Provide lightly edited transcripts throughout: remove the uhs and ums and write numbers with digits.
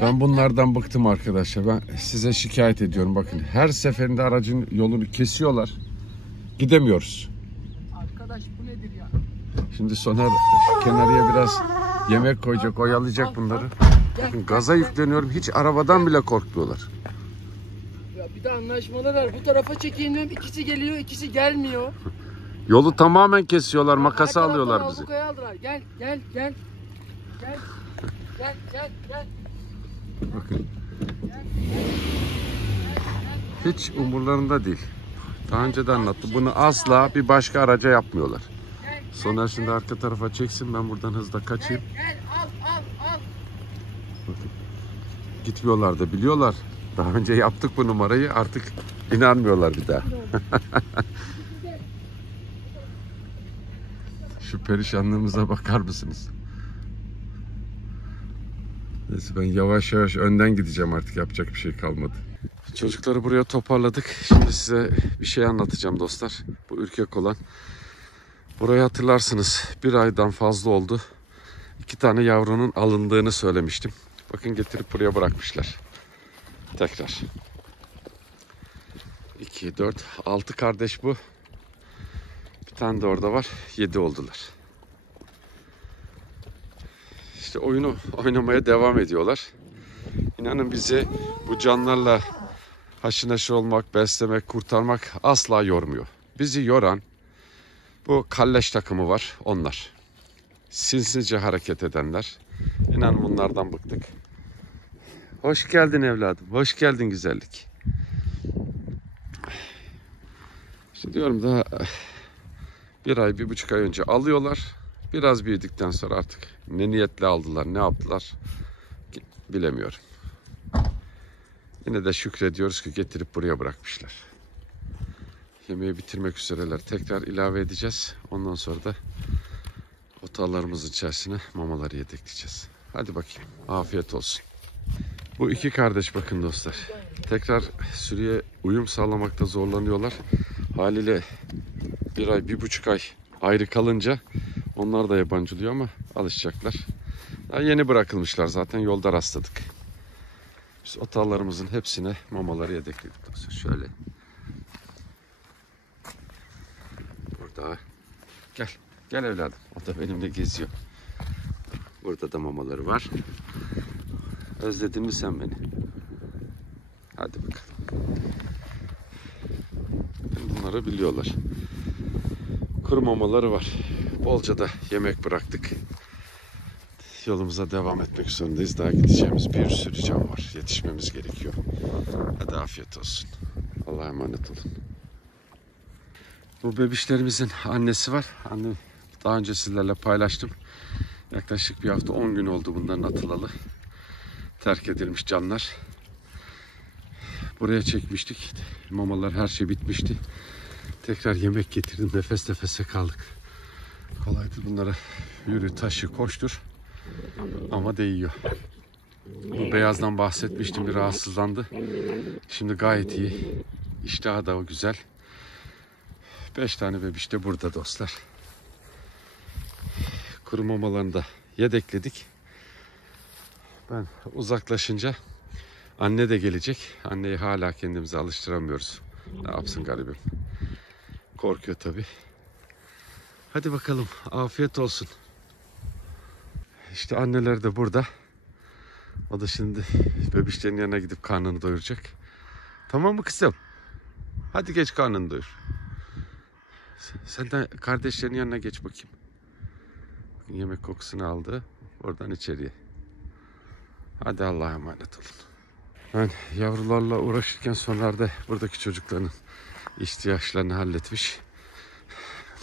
Ben bunlardan bıktım arkadaşlar. Ben size şikayet ediyorum. Bakın her seferinde aracın yolunu kesiyorlar. Gidemiyoruz. Arkadaş bu nedir ya? Şimdi Soner kenarıya biraz yemek koyacak, oyalayacak bunları. Bakın gaza yükleniyorum. Hiç arabadan bile korkmuyorlar. Ya bir de anlaşmalı ver. Bu tarafa çekeyim diyorum. İkisi geliyor, ikisi gelmiyor. Yolu tamamen kesiyorlar, makası alıyorlar bizi. Aldılar. Gel. Bakın. Hiç umurlarında değil. Daha önce de anlattım. Bunu asla bir başka araca yapmıyorlar. Soner şimdi arka tarafa çeksin. Ben buradan hızla kaçayım. Gel, al. Bakın. Gitmiyorlar da biliyorlar. Daha önce yaptık bu numarayı. Artık inanmıyorlar bir daha. Şu perişanlığımıza bakar mısınız? Neyse ben yavaş yavaş önden gideceğim artık. Yapacak bir şey kalmadı. Çocukları buraya toparladık. Şimdi size bir şey anlatacağım dostlar. Bu ürkek olan. Burayı hatırlarsınız. Bir aydan fazla oldu. 2 tane yavrunun alındığını söylemiştim. Bakın getirip buraya bırakmışlar. Tekrar. 2, 4, 6 kardeş bu. Bir tane de orada var. 7 oldular. İşte oyunu oynamaya devam ediyorlar. İnanın bizi bu canlarla haşır neşir olmak, beslemek, kurtarmak asla yormuyor. Bizi yoran bu kalleş takımı var, onlar. Sinsice hareket edenler. İnanın bunlardan bıktık. Hoş geldin evladım. Hoş geldin güzellik. İşte diyorum da 1 ay, 1,5 ay önce alıyorlar. Biraz büyüdükten sonra artık ne niyetle aldılar, ne yaptılar bilemiyorum. Yine de şükrediyoruz ki getirip buraya bırakmışlar. Yemeği bitirmek üzereler. Tekrar ilave edeceğiz. Ondan sonra da otalarımızın içerisine mamaları yedekleyeceğiz. Hadi bakayım. Afiyet olsun. Bu 2 kardeş bakın dostlar. Tekrar sürüye uyum sağlamakta zorlanıyorlar. Haliyle 1 ay, 1,5 ay ayrı kalınca onlar da yabancılıyor ama alışacaklar. Daha yeni bırakılmışlar zaten, yolda rastladık. Biz otalarımızın hepsine mamaları yedekledik dostlar. Şöyle. Burada. Gel evladım. O da benimle geziyor. Burada da mamaları var. Özledin mi sen beni? Hadi bakalım. Bunları biliyorlar. Kuru mamaları var. Bolca da yemek bıraktık. Yolumuza devam etmek zorundayız. Daha gideceğimiz bir sürü can var. Yetişmemiz gerekiyor. Hadi afiyet olsun. Allah'a emanet olun. Bu bebişlerimizin annesi var. Anne daha önce sizlerle paylaştım. Yaklaşık bir hafta 10 gün oldu bunların atılalı. Terk edilmiş canlar. Buraya çekmiştik. Mamalar her şey bitmişti. Tekrar yemek getirdim. Nefes nefese kaldık. Kolaydı bunlara. Yürü, taşı, koştur. Ama değiyor. Bu beyazdan bahsetmiştim. Bir rahatsızlandı. Şimdi gayet iyi. İştahı da güzel. 5 tane bebiş de burada dostlar. Kuru mamalarını da yedekledik. Ben uzaklaşınca anne de gelecek. Anneyi hala kendimize alıştıramıyoruz. Ne yapsın garibim. Korkuyor tabii. Hadi bakalım. Afiyet olsun. İşte anneler de burada. O da şimdi bebişlerin yanına gidip karnını doyuracak. Tamam mı kızım? Hadi geç karnını doyur. Sen de kardeşlerin yanına geç bakayım. Yemek kokusunu aldı. Oradan içeriye. Hadi Allah'a emanet olun. Ben yavrularla uğraşırken sonlarda buradaki çocukların ihtiyaçlarını halletmiş.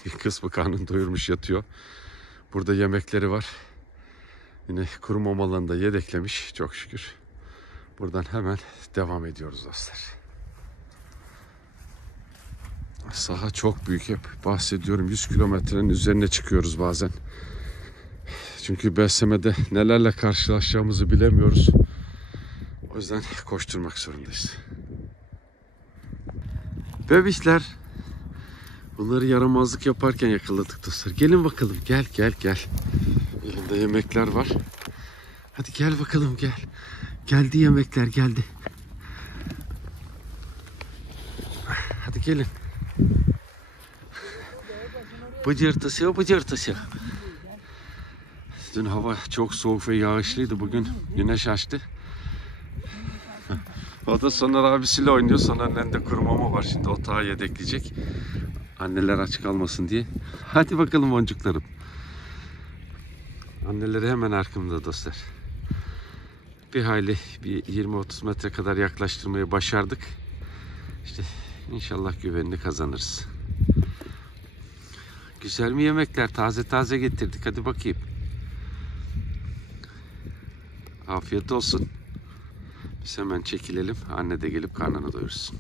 Bir kısmı karnını doyurmuş yatıyor. Burada yemekleri var. Yine kuru mamalarını da yedeklemiş çok şükür. Buradan hemen devam ediyoruz dostlar. Saha çok büyük, hep bahsediyorum. 100 kilometrenin üzerine çıkıyoruz bazen. Çünkü beslemede nelerle karşılaşacağımızı bilemiyoruz. O yüzden koşturmak zorundayız. Bebişler. Bunları yaramazlık yaparken yakaladık dostlar. Gelin bakalım. Gel. Elimde yemekler var. Hadi gel bakalım gel. Geldi yemekler geldi. Hadi gelin. Bıcırtısı bıcırtısı. Dün hava çok soğuk ve yağışlıydı. Bugün güneş açtı. O da Soner abisiyle oynuyor. Soner'in elinde kuru mama var. Şimdi otağı yedekleyecek. Anneler aç kalmasın diye. Hadi bakalım boncuklarım. Anneleri hemen arkamda dostlar. Bir hayli bir 20-30 metre kadar yaklaştırmayı başardık. İşte inşallah güvenini kazanırız. Güzel mi yemekler? Taze taze getirdik. Hadi bakayım. Afiyet olsun. Biz hemen çekilelim. Anne de gelip karnını doyursun.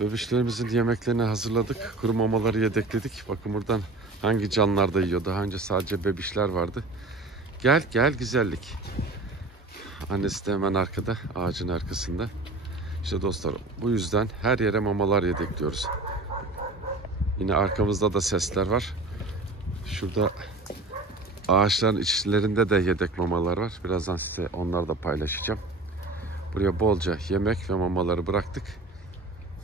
Bebişlerimizin yemeklerini hazırladık. Kuru mamaları yedekledik. Bakın buradan hangi canlılar da yiyor. Daha önce sadece bebişler vardı. Gel gel güzellik. Annesi de hemen arkada. Ağacın arkasında. İşte dostlar bu yüzden her yere mamalar yedekliyoruz. Yine arkamızda da sesler var. Şurada ağaçların içlerinde de yedek mamalar var. Birazdan size onları da paylaşacağım. Buraya bolca yemek ve mamaları bıraktık.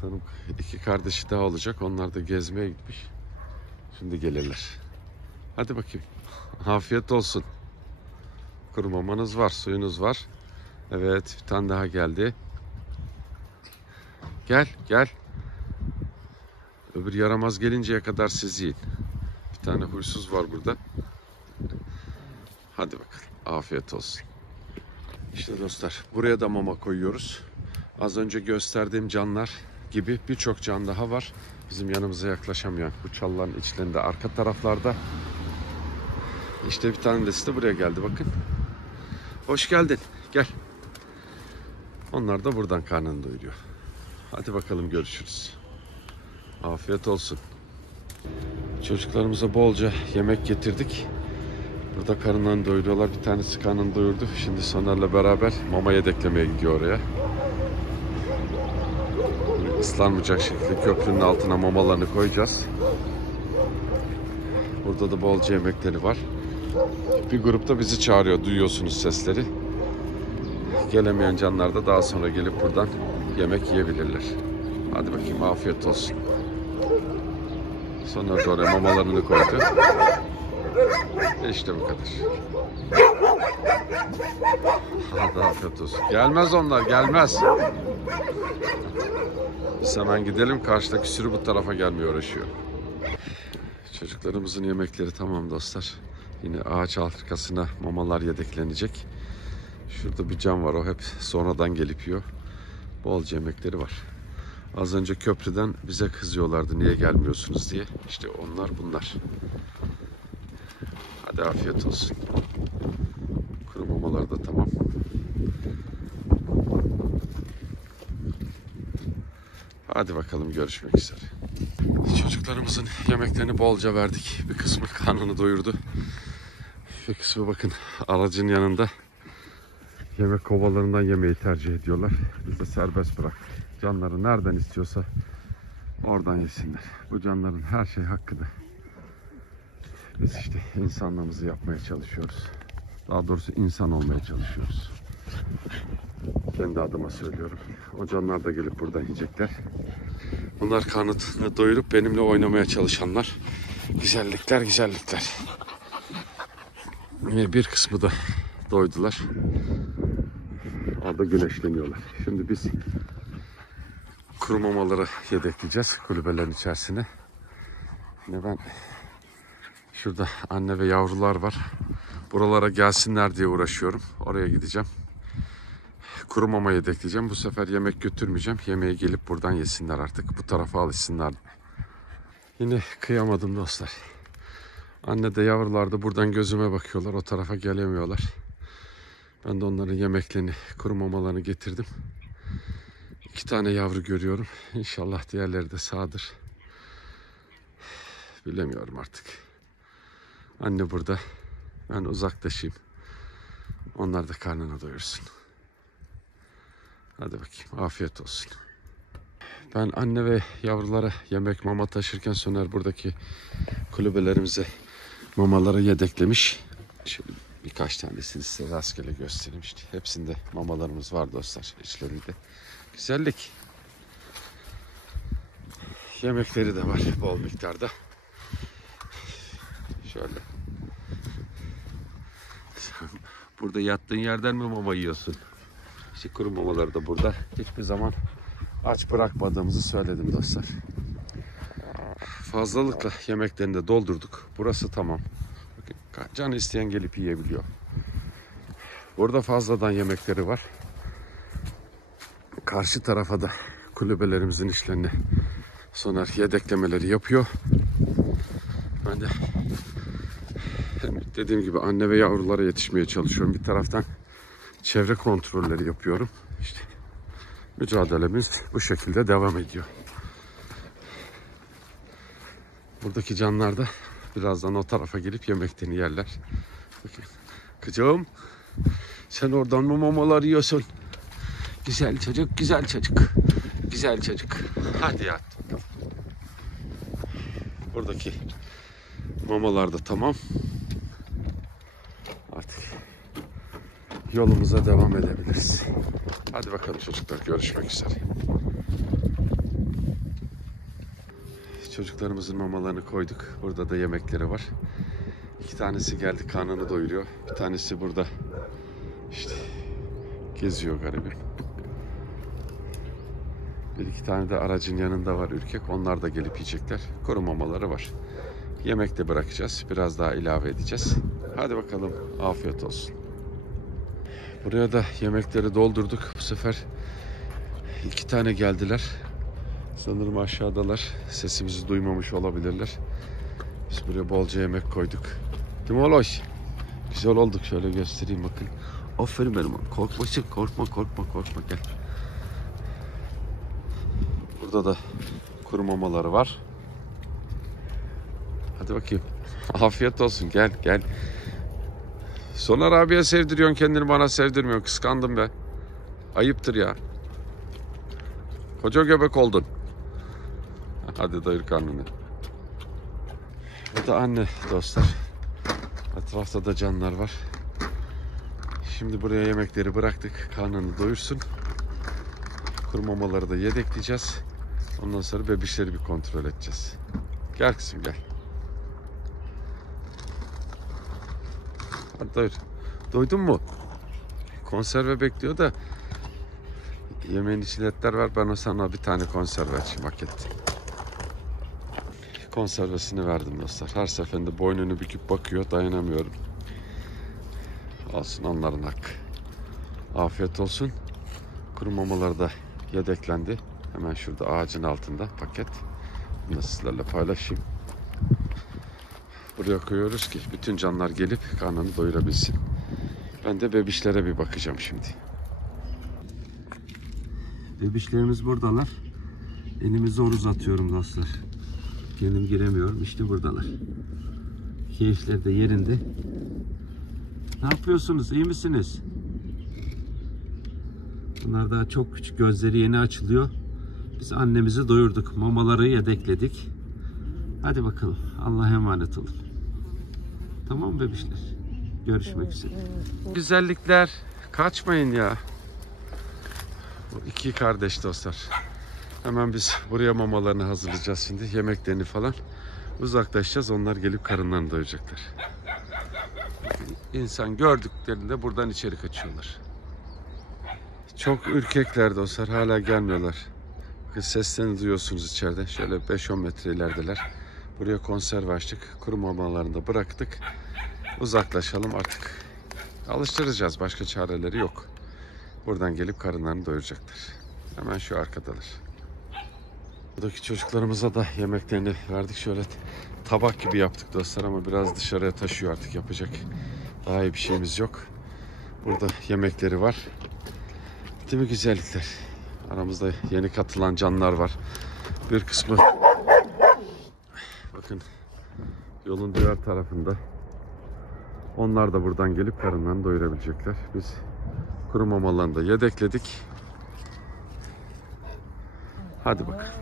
Sanırım 2 kardeşi daha olacak. Onlar da gezmeye gitmiş. Şimdi gelirler. Hadi bakayım. Afiyet olsun. Kuru mamanız var, suyunuz var. Evet, bir tane daha geldi. Gel, gel. Öbür yaramaz gelinceye kadar siz yiyin. Bir tane huysuz var burada. Hadi bakalım. Afiyet olsun. İşte dostlar, buraya da mama koyuyoruz. Az önce gösterdiğim canlar gibi birçok can daha var. Bizim yanımıza yaklaşamayan bu çalıların içlerinde, arka taraflarda. İşte bir tanesi de buraya geldi bakın. Hoş geldin. Gel. Onlar da buradan karnını doyuruyor. Hadi bakalım görüşürüz. Afiyet olsun. Çocuklarımıza bolca yemek getirdik. Burada karınlarını doyuruyorlar. Bir tanesi karnını doyurdu. Şimdi Soner'le beraber mama yedeklemeye gidiyor oraya. Islanmayacak şekilde köprünün altına mamalarını koyacağız. Burada da bolca yemekleri var. Bir grup da bizi çağırıyor. Duyuyorsunuz sesleri. Gelemeyen canlar da daha sonra gelip buradan yemek yiyebilirler. Hadi bakayım afiyet olsun. Soner de oraya mamalarını koydu. İşte bu kadar. Hadi afiyet olsun. Gelmez onlar, gelmez. Biz hemen gidelim. Karşıdaki sürü bu tarafa gelmeye uğraşıyor. Çocuklarımızın yemekleri tamam dostlar. Yine ağaç arkasına mamalar yedeklenecek. Şurada bir can var. O hep sonradan gelip yiyor. Bolca yemekleri var. Az önce köprüden bize kızıyorlardı. Niye gelmiyorsunuz diye. İşte onlar bunlar. Hadi afiyet olsun. Kuru mamalar da tamam. Hadi bakalım görüşmek üzere. Çocuklarımızın yemeklerini bolca verdik. Bir kısmı karnını doyurdu. Bir kısmı bakın aracın yanında yemek kovalarından yemeği tercih ediyorlar. Biz de serbest bıraktık. Canları nereden istiyorsa oradan yesinler. Bu canların her şey hakkıdır. Biz işte insanlığımızı yapmaya çalışıyoruz. Daha doğrusu insan olmaya çalışıyoruz. Kendi adıma söylüyorum. O canlar da gelip buradan yiyecekler. Bunlar karnını doyurup benimle oynamaya çalışanlar. Güzellikler, güzellikler. Yine bir kısmı da doydular. Orada güneşleniyorlar. Şimdi biz kuru mamaları yedekleyeceğiz kulübelerin içerisine. Yine ben şurada anne ve yavrular var. Buralara gelsinler diye uğraşıyorum. Oraya gideceğim. Kuru mama yedekleyeceğim. Bu sefer yemek götürmeyeceğim. Yemeğe gelip buradan yesinler artık. Bu tarafa alışsınlar. Yine kıyamadım dostlar. Anne de yavrular da buradan gözüme bakıyorlar. O tarafa gelemiyorlar. Ben de onların yemeklerini, kuru mamalarını getirdim. 2 tane yavru görüyorum. İnşallah diğerleri de sağdır. Bilemiyorum artık. Anne burada. Ben uzaklaşayım. Onlar da karnını doyursun. Hadi bakayım. Afiyet olsun. Ben anne ve yavrulara yemek mama taşırken Soner buradaki kulübelerimize mamaları yedeklemiş. Şöyle Birkaç tanesini size rastgele göstereyim işte. Hepsinde mamalarımız var dostlar içlerinde. Güzellik. Yemekleri de var bol miktarda. Şöyle. Burada yattığın yerden mi mama yiyorsun? İşte kuru mamaları da burada. Hiçbir zaman aç bırakmadığımızı söyledim dostlar. Fazlalıkla yemeklerini de doldurduk. Burası tamam. Bakın, canı isteyen gelip yiyebiliyor. Burada fazladan yemekleri var. Karşı tarafa da kulübelerimizin işlerini Soner yedeklemeleri yapıyor. Ben de dediğim gibi anne ve yavrulara yetişmeye çalışıyorum. Bir taraftan çevre kontrolleri yapıyorum. İşte mücadelemiz bu şekilde devam ediyor. Buradaki canlar da birazdan o tarafa gelip yemeklerini yerler. Bakın. Kızım, sen oradan mı mamalar yiyorsun? Güzel çocuk, güzel çocuk. Güzel çocuk. Hadi ya. Buradaki mamalar da tamam. Artık yolumuza devam edebiliriz. Hadi bakalım çocuklar, görüşmek üzere. Çocuklarımızın mamalarını koyduk. Burada da yemekleri var. 2 tanesi geldi, karnını doyuruyor. Bir tanesi burada işte geziyor garibim. 1-2 tane de aracın yanında var ürkek. Onlar da gelip yiyecekler. Kuru mamaları var. Yemek de bırakacağız. Biraz daha ilave edeceğiz. Hadi bakalım. Afiyet olsun. Buraya da yemekleri doldurduk. Bu sefer 2 tane geldiler. Sanırım aşağıdalar. Sesimizi duymamış olabilirler. Biz buraya bolca yemek koyduk. Değil mi Oloş? Güzel olduk. Şöyle göstereyim bakın. Aferin benim. Korkmasın. Korkma. Gel. Burada da kuru mamaları var. Hadi bakayım. Afiyet olsun. Gel. Soner abiye sevdiriyorsun kendini, bana sevdirmiyorsun. Kıskandım be. Ayıptır ya. Koca göbek oldun. Hadi doyur karnını. Bu da anne dostlar. Etrafta da canlar var. Şimdi buraya yemekleri bıraktık. Karnını doyursun. Kuru mamaları da yedekleyeceğiz. Ondan sonra bebişleri bir kontrol edeceğiz. Gel kızım gel. Hadi doyur. Doydun mu? Konserve bekliyor da yemeğin içinde etler var. Ben sana bir tane konserve açayım, hak ettin. Konservesini verdim dostlar. Her seferinde boynunu büküp bakıyor. Dayanamıyorum. Olsun, onların hakkı. Afiyet olsun. Kuru mamaları da yedeklendi. Hemen şurada ağacın altında paket. Bunu sizlerle paylaşayım. Buraya koyuyoruz ki bütün canlar gelip karnını doyurabilsin. Ben de bebişlere bir bakacağım şimdi. Bebişlerimiz buradalar. Elimi zor uzatıyorum dostlar. Kendim giremiyorum. İşte buradalar. Keyifleri de yerinde. Ne yapıyorsunuz? İyi misiniz? Bunlar daha çok küçük. Gözleri yeni açılıyor. Biz annemizi doyurduk. Mamaları yedekledik. Hadi bakalım. Allah'a emanet olun. Tamam bebişler. Görüşmek üzere. Güzellikler. Kaçmayın ya. Bu 2 kardeş dostlar. Hemen biz buraya mamalarını hazırlayacağız şimdi. Yemeklerini falan. Uzaklaşacağız. Onlar gelip karınlarını doyuracaklar. İnsan gördüklerinde buradan içeri kaçıyorlar. Çok ürkekler dostlar. Hala gelmiyorlar. Seslerini duyuyorsunuz içeride. Şöyle 5-10 metre ilerideler. Buraya konserve açtık. Kuru mamalarını da bıraktık. Uzaklaşalım artık. Alıştıracağız. Başka çareleri yok. Buradan gelip karınlarını doyuracaklar. Hemen şu arkadalar. Buradaki çocuklarımıza da yemeklerini verdik. Şöyle tabak gibi yaptık dostlar ama biraz dışarıya taşıyor artık, yapacak daha iyi bir şeyimiz yok. Burada yemekleri var. Değil mi güzellikler? Aramızda yeni katılan canlar var. Bir kısmı bakın yolun diğer tarafında. Onlar da buradan gelip karınlarını doyurabilecekler. Biz kuru mamalarını da yedekledik. Hadi bakalım.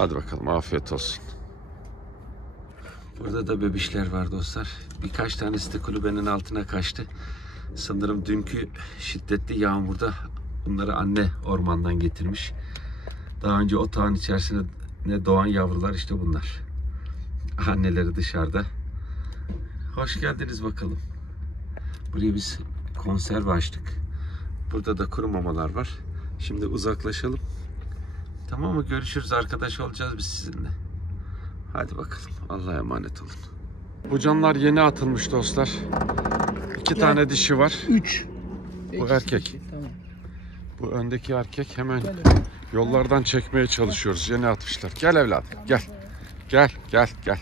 Hadi bakalım, afiyet olsun. Burada da bebişler var dostlar. Birkaç tanesi de kulübenin altına kaçtı. Sanırım dünkü şiddetli yağmurda bunları anne ormandan getirmiş. Daha önce otağın içerisine doğan yavrular işte bunlar. Anneleri dışarıda. Hoş geldiniz bakalım. Buraya biz konserve açtık. Burada da kuru mamalar var. Şimdi uzaklaşalım. Tamam mı? Görüşürüz. Arkadaş olacağız biz sizinle. Hadi bakalım. Allah'a emanet olun. Bu canlar yeni atılmış dostlar. 2 tane dişi var. 3. Bu erkek. Tamam. Bu öndeki erkek. Hemen yollardan çekmeye çalışıyoruz. Yeni atmışlar. Gel evladım. Gel. Gel. Gel. Gel.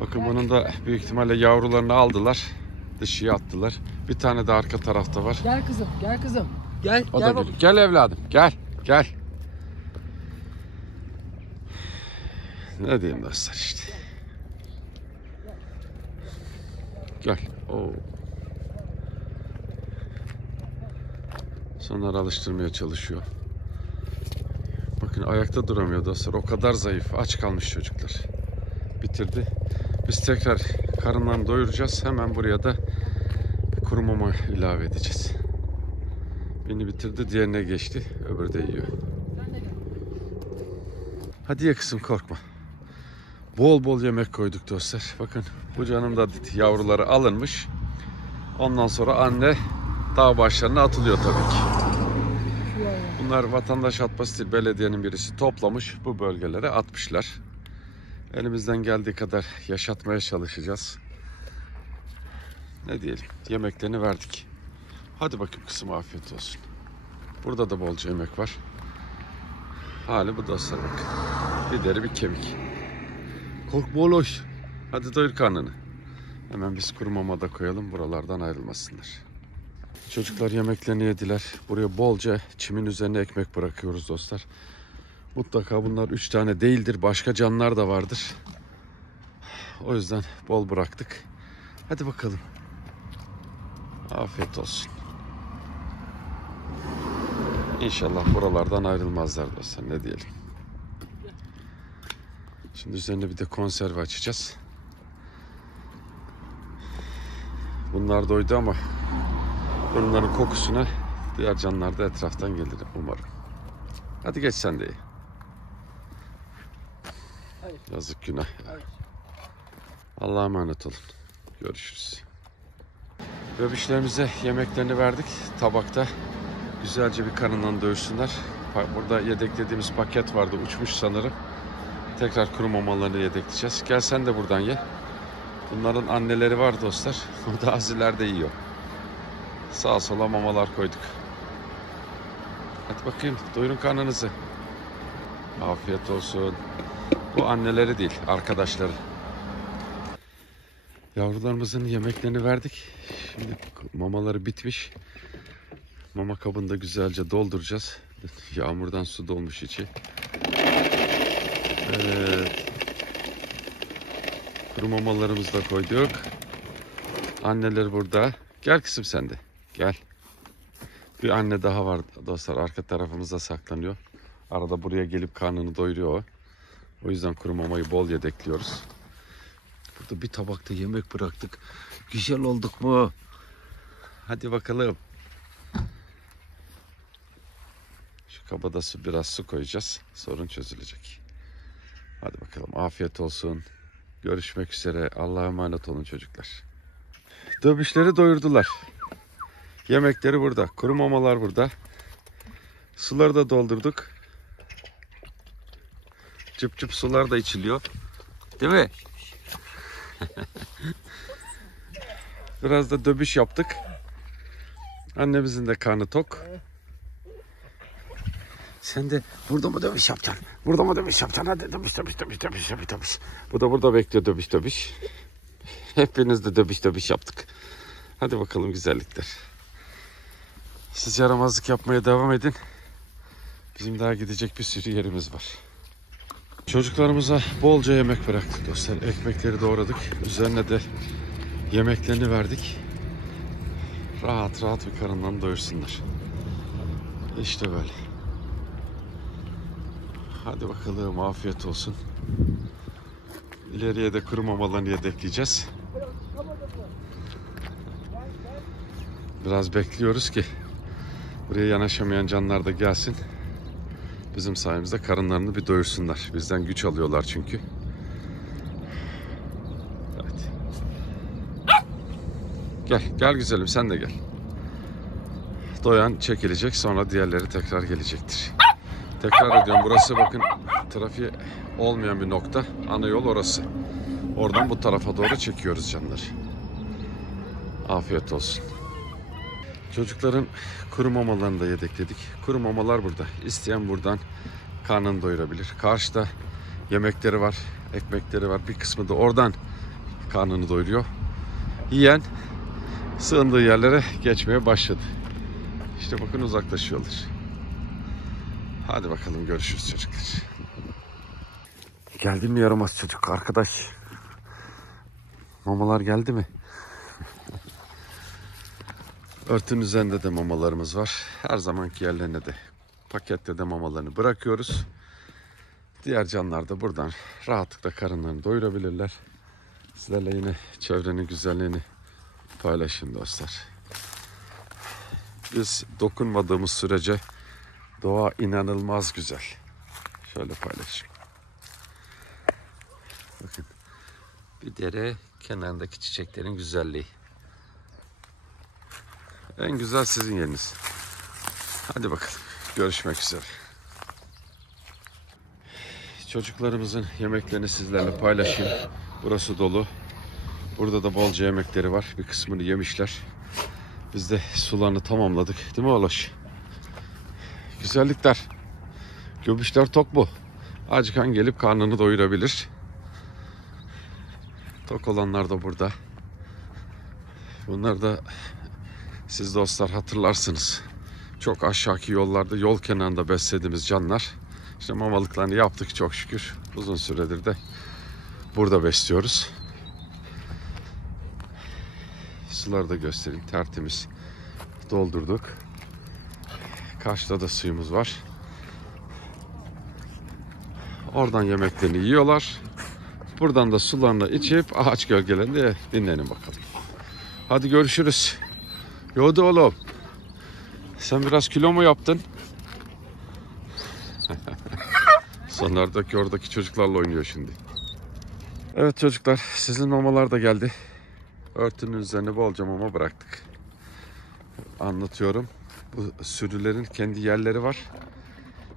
Bakın bunun da büyük ihtimalle yavrularını aldılar. Dışıya attılar. Bir tane de arka tarafta var. Gel kızım. Gel kızım. Gel. O gel da baba. geliyor. Gel evladım. Gel. Gel. Ne diyeyim dostlar işte. Gel. Oo. Sonları alıştırmaya çalışıyor. Bakın ayakta duramıyor dostlar. O kadar zayıf. Aç kalmış çocuklar. Bitirdi. Biz tekrar karınlarını doyuracağız. Hemen buraya da kuru mama ilave edeceğiz. Birini bitirdi. Diğerine geçti. Öbürü de yiyor. Hadi ye kızım, korkma. Bol bol yemek koyduk dostlar. Bakın bu canım da yavruları alınmış. Ondan sonra anne dağ başlarına atılıyor tabii ki. Bunlar Vatandaş Atmastil Belediye'nin birisi toplamış, bu bölgelere atmışlar. Elimizden geldiği kadar yaşatmaya çalışacağız. Ne diyelim, yemeklerini verdik. Hadi bakayım kızım, afiyet olsun. Burada da bolca yemek var. Hali bu dostlar bakın. Bir deri bir kemik. Korkma oğlum. Hadi doyur karnını. Hemen biz kuru mama da koyalım, buralardan ayrılmasınlar. Çocuklar yemeklerini yediler. Buraya bolca çimin üzerine ekmek bırakıyoruz dostlar. Mutlaka bunlar 3 tane değildir. Başka canlılar da vardır. O yüzden bol bıraktık. Hadi bakalım. Afiyet olsun. İnşallah buralardan ayrılmazlar dostlar. Ne diyelim. Şimdi üzerine bir de konserve açacağız. Bunlar doydu ama bunların kokusuna diğer canlılar da etraftan gelir umarım. Hadi geç sen de ye. Hayır. Yazık, günah ya. Hayır. Allah'a emanet olun. Görüşürüz. Bebişlerimize yemeklerini verdik. Tabakta güzelce bir karından doyursunlar. Burada yedeklediğimiz paket vardı. Uçmuş sanırım. Tekrar kuru mamalarını yedekleyeceğiz. Gel sen de buradan ye. Bunların anneleri var dostlar. O da az ileride yiyor. Sağa sola mamalar koyduk. Hadi bakayım, doyurun karnınızı. Afiyet olsun. Bu anneleri değil, arkadaşları. Yavrularımızın yemeklerini verdik. Şimdi mamaları bitmiş. Mama kabını da güzelce dolduracağız. Yağmurdan su dolmuş içi. Evet. Kuru mamalarımızı da koyduk. Anneler burada. Gel kızım sen de. Gel. Bir anne daha var dostlar. Arka tarafımızda saklanıyor. Arada buraya gelip karnını doyuruyor o. O yüzden kuru mamayı bol yedekliyoruz. Burada bir tabakta yemek bıraktık. Güzel olduk mu? Hadi bakalım. Şu kaba da biraz su koyacağız. Sorun çözülecek. Hadi bakalım. Afiyet olsun. Görüşmek üzere. Allah'a emanet olun çocuklar. Dövüşleri doyurdular. Yemekleri burada. Kuru mamalar burada. Suları da doldurduk. Cıp cıp sular da içiliyor. Değil mi? Biraz da dövüş yaptık. Annemizin de karnı tok. Sen de burada mı dövüş yapacaksın? Burada mı dövüş yapacaksın? Hadi dövüş. Bu da burada bekliyor dövüş. Hepiniz de dövüş yaptık. Hadi bakalım güzellikler. Siz yaramazlık yapmaya devam edin. Bizim daha gidecek bir sürü yerimiz var. Çocuklarımıza bolca yemek bıraktık dostlar. Ekmekleri doğradık. Üzerine de yemeklerini verdik. Rahat rahat bir karından doyursunlar. İşte böyle. Hadi bakalım, afiyet olsun. İleriye de kuru mamalarını yedekleyeceğiz. Biraz bekliyoruz ki buraya yanaşamayan canlar da gelsin. Bizim sayemizde karınlarını bir doyursunlar. Bizden güç alıyorlar çünkü. Evet. Gel güzelim, sen de gel. Doyan çekilecek, sonra diğerleri tekrar gelecektir. Tekrar ediyorum, burası bakın trafiği olmayan bir nokta. Ana yol orası. Oradan bu tarafa doğru çekiyoruz canları. Afiyet olsun. Çocukların kuru mamalarını da yedekledik. Kuru mamalar burada. İsteyen buradan karnını doyurabilir. Karşıda yemekleri var, ekmekleri var. Bir kısmı da oradan karnını doyuruyor. Yiyen sığındığı yerlere geçmeye başladı. İşte bakın uzaklaşıyorlar. Hadi bakalım, görüşürüz çocuklar. Geldi mi yaramaz çocuk arkadaş? Mamalar geldi mi? Örtünün üzerinde de mamalarımız var. Her zamanki yerlerine de pakette de mamalarını bırakıyoruz. Diğer canlar da buradan rahatlıkla karınlarını doyurabilirler. Sizlerle yine çevrenin güzelliğini paylaşın dostlar. Biz dokunmadığımız sürece doğa inanılmaz güzel. Şöyle paylaşayım. Bakın. Bir dere kenarındaki çiçeklerin güzelliği. En güzel sizin yeriniz. Hadi bakalım. Görüşmek üzere. Çocuklarımızın yemeklerini sizlerle paylaşayım. Burası dolu. Burada da bolca yemekleri var. Bir kısmını yemişler. Biz de sularını tamamladık. Değil mi Oloş? Güzellikler. Göbüşler tok mu? Acıkan gelip karnını doyurabilir. Tok olanlar da burada. Bunlar da siz dostlar hatırlarsınız. Çok aşağıki yollarda, yol kenarında beslediğimiz canlar. İşte mamalıklarını yaptık çok şükür. Uzun süredir de burada besliyoruz. Suları da göstereyim. Tertemiz doldurduk. Karşıda da suyumuz var. Oradan yemeklerini yiyorlar. Buradan da sularını içip ağaç gölgelerinde dinlenin bakalım. Hadi görüşürüz. Yoğdu oğlum. Sen biraz kilo mu yaptın? Sonlardaki oradaki çocuklarla oynuyor şimdi. Evet çocuklar, sizin mamalar da geldi. Örtünün üzerine bolca mama bıraktık. Anlatıyorum. Bu sürülerin kendi yerleri var.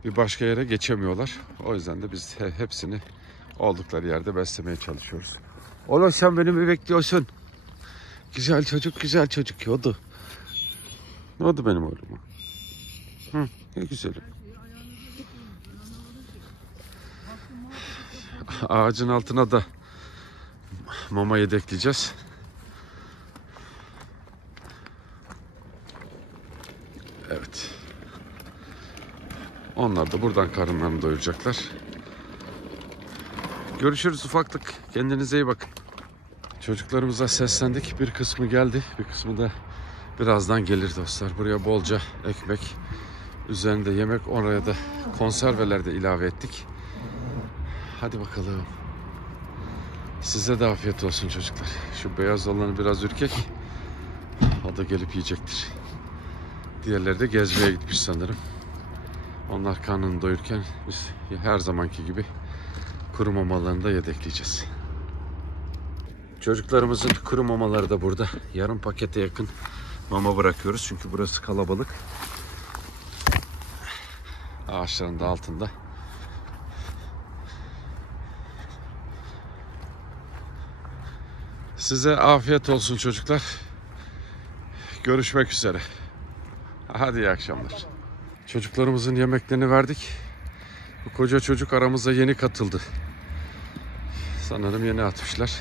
Bir başka yere geçemiyorlar. O yüzden de biz hepsini oldukları yerde beslemeye çalışıyoruz. Oğlum sen beni mi bekliyorsun? Güzel çocuk yodu. Ne oldu benim oğluma? Hı, ne güzelim. Ağacın altına da mama yedekleyeceğiz. Evet. Onlar da buradan karınlarını doyuracaklar. Görüşürüz ufaklık. Kendinize iyi bakın. Çocuklarımıza seslendik. Bir kısmı geldi. Bir kısmı da birazdan gelir dostlar. Buraya bolca ekmek, üzerinde yemek, oraya da konserveler de ilave ettik. Hadi bakalım. Size de afiyet olsun çocuklar. Şu beyaz olanı biraz ürkek. O da gelip yiyecektir. Diğerleri de gezmeye gitmiş sanırım. Onlar karnını doyurken biz her zamanki gibi kuru mamalarını da yedekleyeceğiz. Çocuklarımızın kuru mamaları da burada. Yarım pakete yakın mama bırakıyoruz. Çünkü burası kalabalık. Ağaçların da altında. Size afiyet olsun çocuklar. Görüşmek üzere. Hadi iyi akşamlar. Çocuklarımızın yemeklerini verdik. Bu koca çocuk aramıza yeni katıldı. Sanırım yeni atmışlar.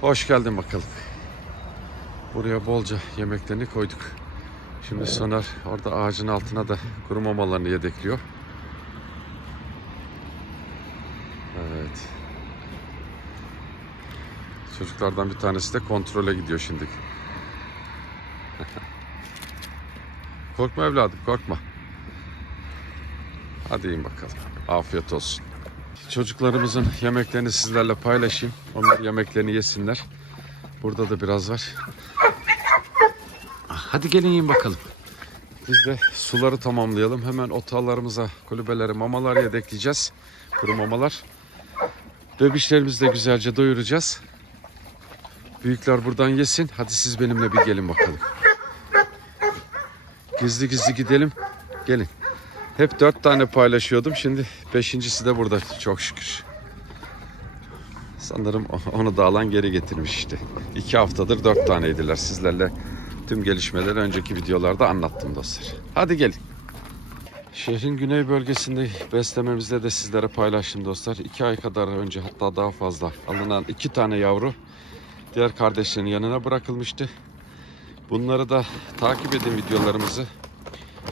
Hoş geldin bakalım. Buraya bolca yemeklerini koyduk. Şimdi Soner orada ağacın altına da kuru mamalarını yedekliyor. Evet. Çocuklardan bir tanesi de kontrole gidiyor şimdi. Korkma evladım, korkma. Hadi yiyin bakalım. Afiyet olsun. Çocuklarımızın yemeklerini sizlerle paylaşayım. Onlar yemeklerini yesinler. Burada da biraz var. Hadi gelin yiyin bakalım. Biz de suları tamamlayalım. Hemen otağlarımıza, kulübelere mamalar yedekleyeceğiz. Kuru mamalar. Bebişlerimizi de güzelce doyuracağız. Büyükler buradan yesin. Hadi siz benimle bir gelin bakalım. Gizli gizli gidelim. Gelin. Hep 4 tane paylaşıyordum. Şimdi 5.'si de burada çok şükür. Sanırım onu da alan geri getirmiş işte. 2 haftadır 4 taneydiler. Sizlerle tüm gelişmeleri önceki videolarda anlattım dostlar. Hadi gelin. Şehrin güney bölgesinde beslememizde de sizlere paylaştım dostlar. 2 ay kadar önce, hatta daha fazla alınan 2 tane yavru diğer kardeşlerinin yanına bırakılmıştı. Bunları da takip edin videolarımızı.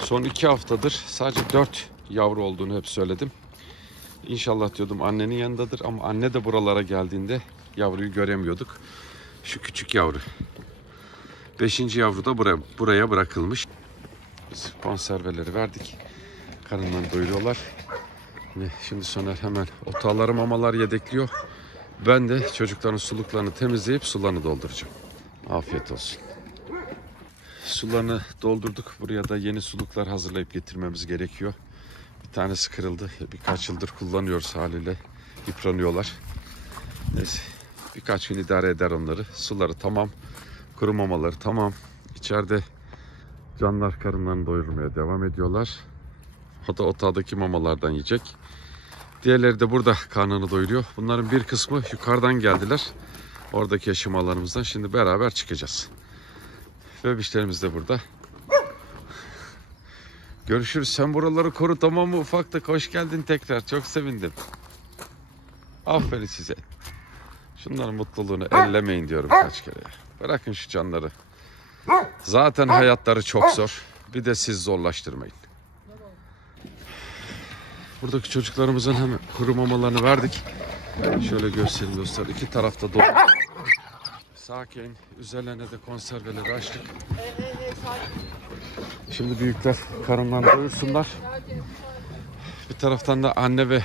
Son 2 haftadır sadece 4 yavru olduğunu hep söyledim. İnşallah diyordum annenin yanındadır, ama anne de buralara geldiğinde yavruyu göremiyorduk. Şu küçük yavru. 5. yavru da buraya bırakılmış. Biz konserveleri verdik. Karınlarını doyuruyorlar. Şimdi Soner hemen otağları, mamalar yedekliyor. Ben de çocukların suluklarını temizleyip sularını dolduracağım. Afiyet olsun. Sularını doldurduk. Buraya da yeni suluklar hazırlayıp getirmemiz gerekiyor. Bir tanesi kırıldı. Birkaç yıldır kullanıyoruz haliyle. Yıpranıyorlar. Neyse. Birkaç gün idare eder onları. Suları tamam. Kuru mamaları tamam. İçeride canlar karınlarını doyurmaya devam ediyorlar. O da otağdaki mamalardan yiyecek. Diğerleri de burada karnını doyuruyor. Bunların bir kısmı yukarıdan geldiler. Oradaki yaşamalarımızdan. Şimdi beraber çıkacağız. Bebişlerimiz de burada. Görüşürüz. Sen buraları koru, tamam mı ufaklık? Hoş geldin tekrar. Çok sevindim. Aferin size. Şunların mutluluğunu ellemeyin diyorum kaç kere. Bırakın şu canları. Zaten hayatları çok zor. Bir de siz zorlaştırmayın. Buradaki çocuklarımızın hemen kuru mamalarını verdik. Şöyle göstereyim dostlar. 2 tarafta dolu. Sakin. Üzerlerine de konserveleri açtık. Şimdi büyükler karınlarını doyursunlar. Bir taraftan da anne ve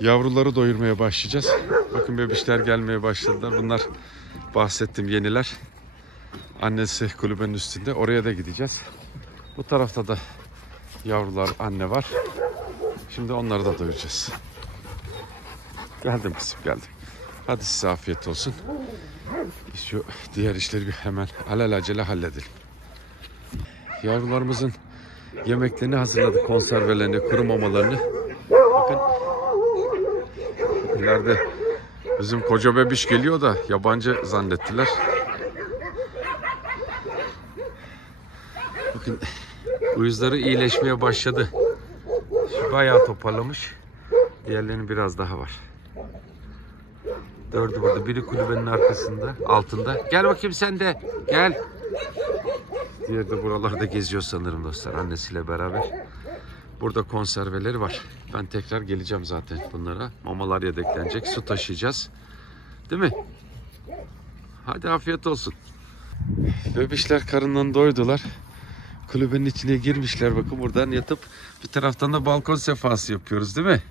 yavruları doyurmaya başlayacağız. Bakın bebişler gelmeye başladılar. Bunlar bahsettiğim yeniler. Annesi kulübenin üstünde. Oraya da gideceğiz. Bu tarafta da yavrular, anne var. Şimdi onları da doyuracağız. Geldim kızım, geldim. Hadi size afiyet olsun. Biz şu diğer işleri hemen alelacele halledelim. Yavrularımızın yemeklerini hazırladık. Konservelerini, kuru mamalarını. Bakın. İleride bizim koca bebiş geliyor da yabancı zannettiler. Bakın uyuzları iyileşmeye başladı. Şu bayağı toparlamış. Diğerlerinin biraz daha var. 4'ü burada. Biri kulübenin arkasında, altında. Gel bakayım sen de. Gel. Diğeri de buralarda geziyor sanırım dostlar, annesiyle beraber. Burada konserveleri var. Ben tekrar geleceğim zaten bunlara. Mamalar yedeklenecek. Su taşıyacağız. Değil mi? Hadi afiyet olsun. Bebişler karından doydular. Kulübenin içine girmişler. Bakın buradan yatıp bir taraftan da balkon sefası yapıyoruz, değil mi?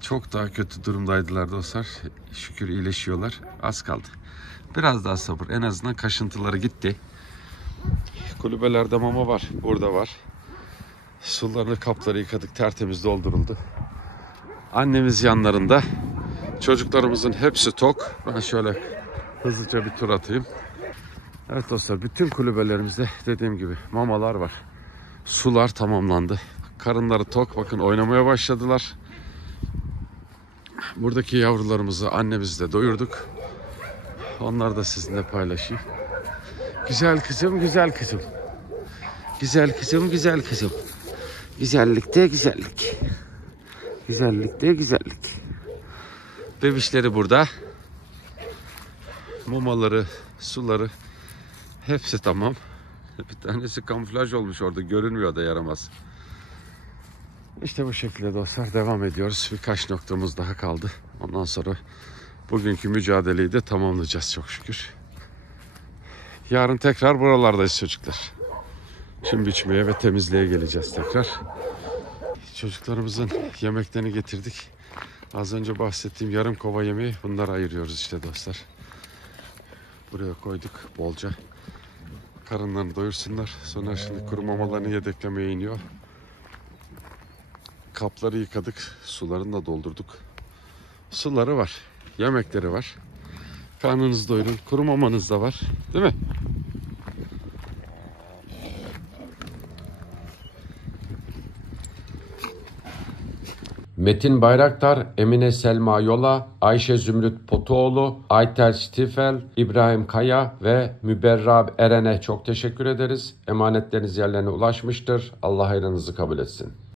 Çok daha kötü durumdaydılar dostlar. Şükür iyileşiyorlar. Az kaldı. Biraz daha sabır. En azından kaşıntıları gitti. Kulübelerde mama var. Burada var. Sularını, kapları yıkadık. Tertemiz dolduruldu. Annemiz yanlarında. Çocuklarımızın hepsi tok. Ben şöyle hızlıca bir tur atayım. Evet dostlar, bütün kulübelerimizde dediğim gibi mamalar var. Sular tamamlandı. Karınları tok. Bakın oynamaya başladılar. Buradaki yavrularımızı annemizle doyurduk. Onları da sizinle paylaşayım. Güzel kızım, güzel kızım. Güzel kızım, güzel kızım. Güzellikte güzellik. Güzellikte güzellik. Bebişleri burada. Mamaları, suları hepsi tamam. Bir tanesi kamuflaj olmuş orada, görünmüyor da yaramaz. İşte bu şekilde dostlar devam ediyoruz. Birkaç noktamız daha kaldı. Ondan sonra bugünkü mücadeleyi de tamamlayacağız çok şükür. Yarın tekrar buralardayız çocuklar. Çim biçmeye ve temizliğe geleceğiz tekrar. Çocuklarımızın yemeklerini getirdik. Az önce bahsettiğim yarım kova yemeği bunları ayırıyoruz işte dostlar. Buraya koyduk bolca. Karınlarını doyursunlar. Sonra şimdi kuru mamalarını yedeklemeye iniyor. Kapları yıkadık. Sularını da doldurduk. Suları var. Yemekleri var. Karnınızı doyurun. Kuru mamanız da var. Değil mi? Metin Bayraktar, Emine Selma Yola, Ayşe Zümrüt Potuoğlu, Aytel Stifel, İbrahim Kaya ve Müberra Eren'e çok teşekkür ederiz. Emanetleriniz yerlerine ulaşmıştır. Allah hayrınızı kabul etsin.